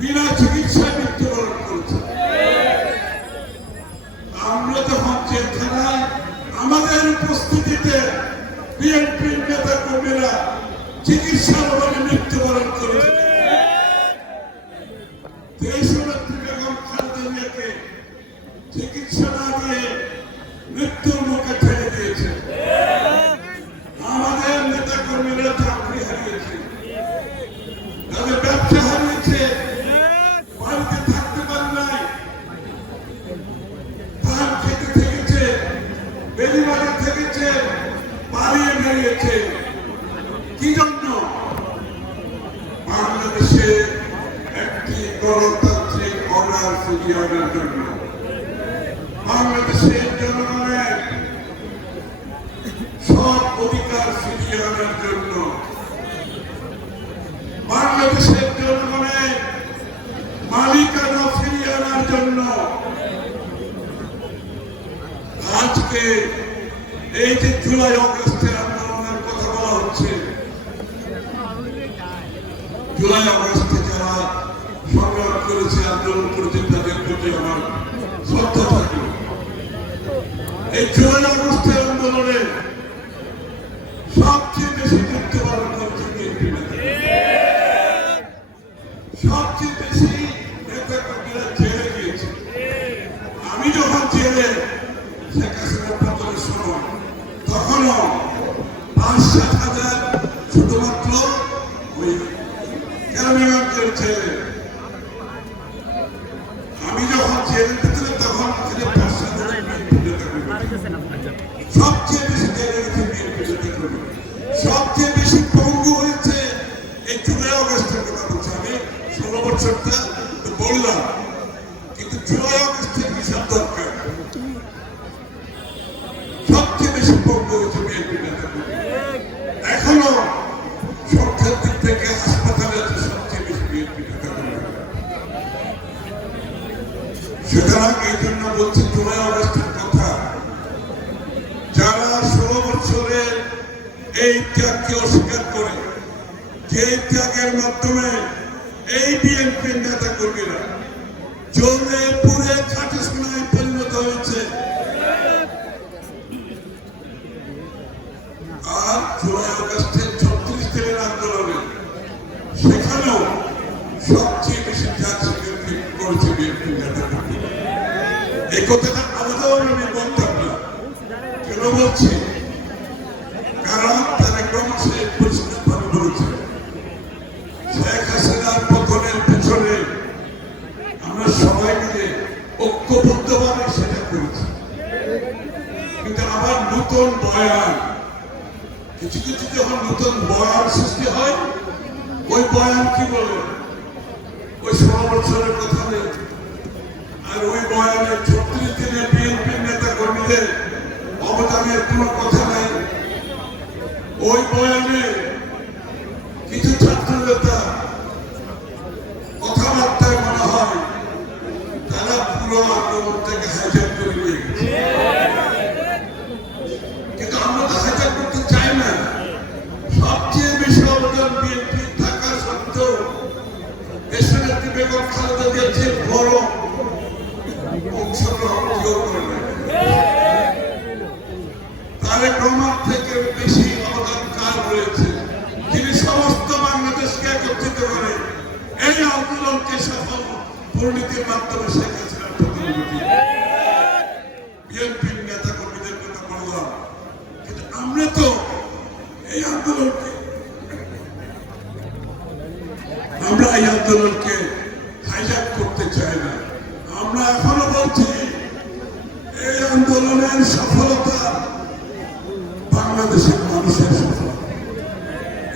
বিনা চিকিৎসায় মৃত্যুবরণ করেছে। আমরা যখন জেলখানায় আমাদের উপস্থিতিতে বিএনপির নেতা কর্মীরা চিকিৎসার অভাবে মৃত্যুবরণ ফিরিয়ে আনার জন্য বাংলাদেশের জনগণের সব অধিকার ফিরিয়ে আনার জন্য বাংলাদেশের জনগণের মালিকানা ফিরিয়ে আনার জন্য আজকে এই যে জুলাই অগস্টের আন্দোলনের কথা বলা হচ্ছে জুলাই অগস্টে যারা সংগ্রাম করেছে আন্দোলন করেছে এই জুলাই আন্দোলনে সবচেয়ে বেশি মৃত্যুবরণ আমি যখন তখনও পাঁচ সাত হাজার শুধুমাত্র ওই কেরানীগঞ্জের জেলে। আমি যখন জেলে ভিতরে তখন বেশি জেলে হয়েছে এই অগস্টের বললাম, কিন্তু জুলাই অগস্টের দরকার। সবচেয়ে বেশি পঙ্গু হয়েছে এখনও দিক থেকে হাসপাতালে সবচেয়ে বেশি বিএনপি সুতরাং এই জন্য বলছি জুলাই অগস্টের কথা যারা ষোলো বছরে এই ত্যাগকে অস্বীকার করে যে ত্যাগের মাধ্যমে এই বিএনপির নেতা কর্মীরা জ্বলে পুড়ে খাটে সোনায় পরিণত হয়েছে। আর জুলাই আগস্টের ছত্রিশ দিনের আন্দোলনে সেখানেও সবচেয়ে বেশি ত্যাগ স্বীকার করেছে বিএনপির নেতা কর্মীরা এই কথাটা আলাদাও আমি বলতাম না কেন বলছি? নতুন বয়ান, কিছু কিছু যখন নতুন বয়ান সৃষ্টি হয়, ওই বয়ান কি বলে? ওই ষোলো বছরের কথা নেই আর ওই বয়ানে ছত্রিশ দিনে বিএনপি নেতা কর্মীদের অবদানের কোনো কথা নাই। ওই বয়ানে কিছু ছাত্র নেতা কথাবার্তায় মনে হয়, তারা পুরো আন্দোলনটাকে হাইজ্যাক করে রহমান থেকে বেশি অবদান কার রয়েছে? যিনি সমস্ত বাংলাদেশকে একত্রিত করে এই আন্দোলনকে সফল দুর্নীতির মাধ্যমে শেখ হাসিনার প্রতিনিধি বিএনপির নেতা কর্মীদের কথা বললাম কিন্তু আমরা তো এই আন্দোলনকে আমরা এই আন্দোলনকে হাইজ্যাক করতে চাই না আমরা এখনও বলছি এই আন্দোলনের সফলতা বাংলাদেশের মানুষের সফলতা।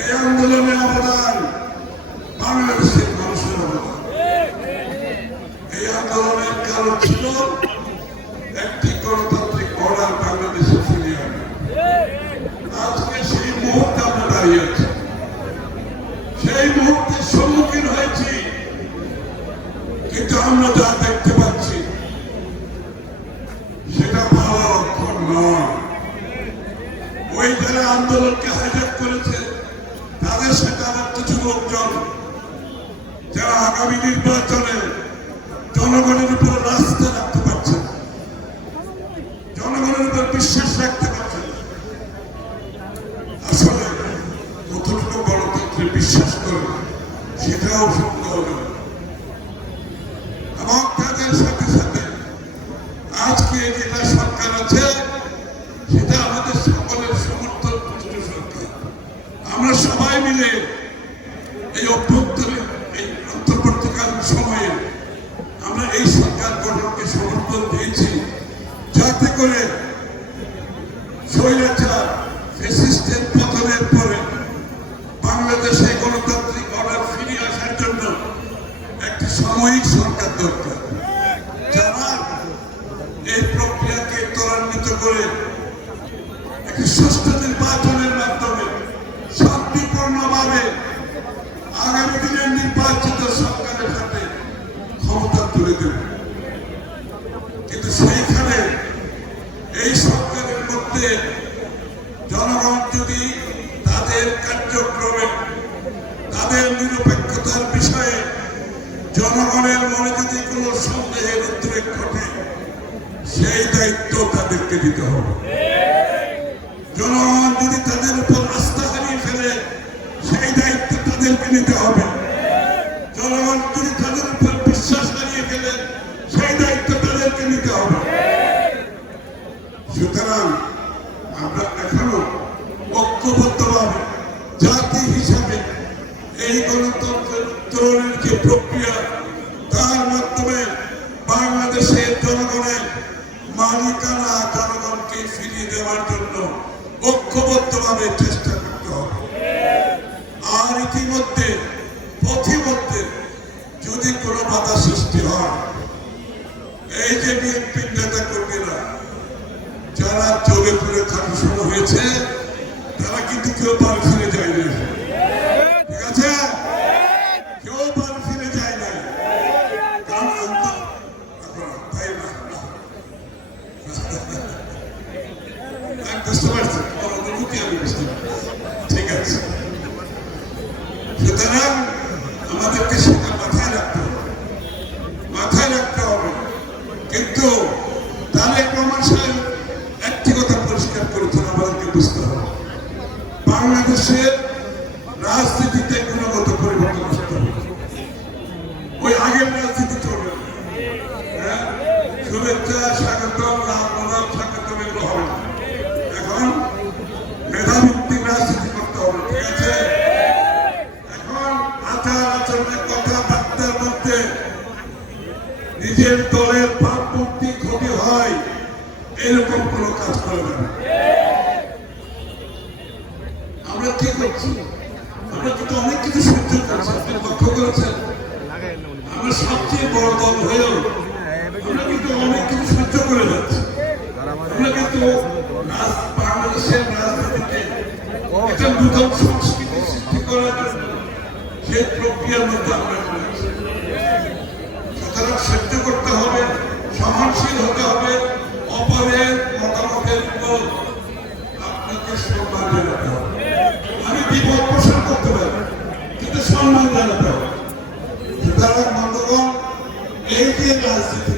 এই আন্দোলনে অবদান বাংলাদেশের মানুষের অবদান। এই আন্দোলনের কারণ ছিল একটি গণতান্ত্রিক অর্ডার বাংলাদেশে ফিরিয়ে আনা। আজকে সেই মুহূর্তে আমরা দাঁড়িয়ে আছি। সেই মুহূর্তের সম্মুখীন হয়েছি। কিন্তু আমরা যা দেখতে পাচ্ছি সেটা ভালো লক্ষণ নয় ওই যারা আন্দোলনকে হাইজ্যাক করেছে তাদের সাথে আবার কিছু লোকজন যারা আগামী নির্বাচনে জনগণের উপর রাস্তা রাখতে পারছেন জনগণের উপর বিশ্বাস রাখতে পারছেন না। আসলে কতটুকু গণতন্ত্রে বিশ্বাস করে সেটাও সন্দেহ নয় এবং তাদের সাথে সাথে সরকার গঠনকে সমর্থন দিয়েছি। যাতে করে স্বৈরাচার পতনের পরে বাংলাদেশে গণতান্ত্রিক অর্ডার ফিরে আসার জন্য একটি সাময়িক সরকার দরকার। যারা এই প্রক্রিয়াকে ত্বরান্বিত করে একটি সুষ্ঠু নির্বাচনের মাধ্যমে শান্তিপূর্ণভাবে আগামী দিনের নির্বাচিত সরকারের হাতে ক্ষমতা তুলে দেবে। সেই দায়িত্ব তাদেরকে দিতে হবে। জনগণ যদি তাদের উপর আস্থা হারিয়ে ফেলে, সেই দায়িত্ব তাদেরকে নিতে হবে। জনগণ যদি তাদের উপর বিশ্বাস হারিয়ে ফেলে, সেই দায়িত্ব তাদেরকে নিতে হবে। সুতরাং আমরা এখনও ঐক্যবদ্ধভাবে জাতি হিসাবে এই গণতন্ত্রের উত্তরণের যে প্রক্রিয়া, তার মাধ্যমে বাংলাদেশের জনগণের মালিকানা জনগণকে ফিরিয়ে দেওয়ার জন্য ঐক্যবদ্ধভাবে চেষ্টা করতে হবে। আর ইতিমধ্যে, পথিমধ্যে যদি কোনো বাধা সৃষ্টি হয়, এই যে বিএনপির নেতা কর্মীরা যারা চলে ফিরে নূতন সংস্কৃতি সৃষ্টি করার জন্য সেই প্রক্রিয়ার মধ্যে আমরা সুতরাং সহ্য করতে হবে, সহনশীল হতে হবে, অপরের মতামতের উপর আপনাকে সম্মান জানাতে হবে। আমি বিপদ পোষণ করতে পারি কিন্তু সম্মান জানাতে হবে। সুতরাং বন্ধুগণ, এই যে রাজনীতি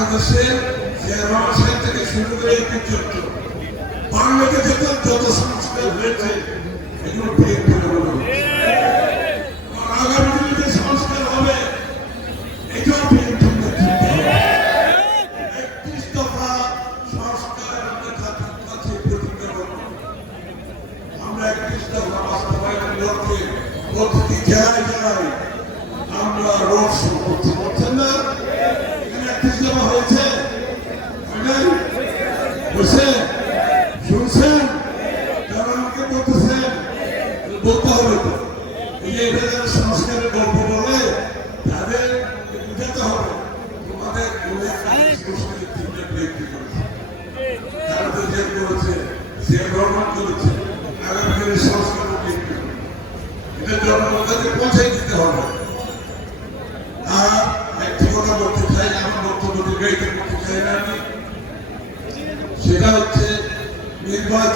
বাংলাদেশে চেয়ারম্যান সাহেব থেকে শুরু করে এই পর্যন্ত বাংলাদেশে তো যত সংস্কার হয়েছে এগুলো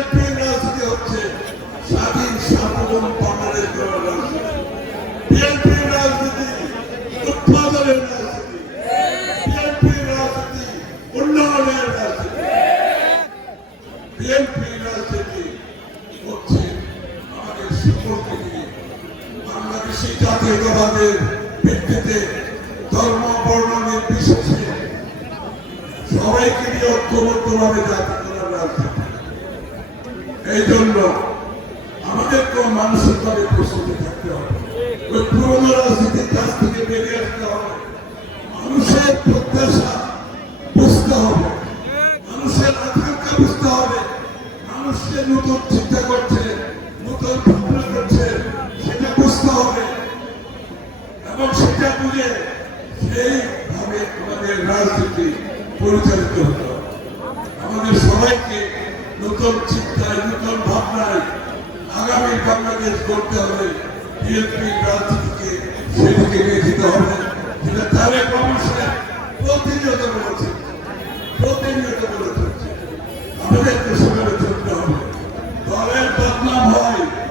বিএনপির রাজনীতি হচ্ছে স্বাধীন সার্বভৌম বাংলাদেশ বিএনপির রাজনীতি উৎপাদনের রাজনীতি বিএনপির রাজনীতি উন্নয়নের রাজনীতি বিএনপির রাজনীতি হচ্ছে আমাদের সকলকে নিয়ে বাংলাদেশি জাতীয়তাবাদের ভিত্তিতে ধর্ম বর্ণ নির্বিশেষে সবাইকে নিয়ে ঐক্যবদ্ধভাবে জাতি করার রাজনীতি এই জন্য আমাদেরকেও মানসিকভাবে প্রস্তুতি থাকতে হবে। ওই পুরনো রাজনীতির কাছ থেকে বেরিয়ে আসতে হবে। মানুষের প্রত্যাশা বুঝতে হবে। মানুষের আকাঙ্ক্ষা বুঝতে হবে। মানুষকে নতুন চিন্তা করছে, নতুন ভাবনা করছে, সেটা বুঝতে হবে। এবং সেটা বুঝে সেইভাবে আমাদের রাজনীতি পরিচালিত হতে হবে। আমাদের সবাইকে নতুন চিন্তায়, নতুন ভাবনায় আগামী বাংলাদেশ করতে হবে। বিএনপি প্রার্থীকে সেদিকে নিয়ে যেতে হবে। যেটা তাহলে মানুষের প্রতিনিয়ত বলেছে প্রতিনিয়ত বলে চলছে আমাদেরকে সেভাবে চলতে হবে। দলের বদনাম হয়।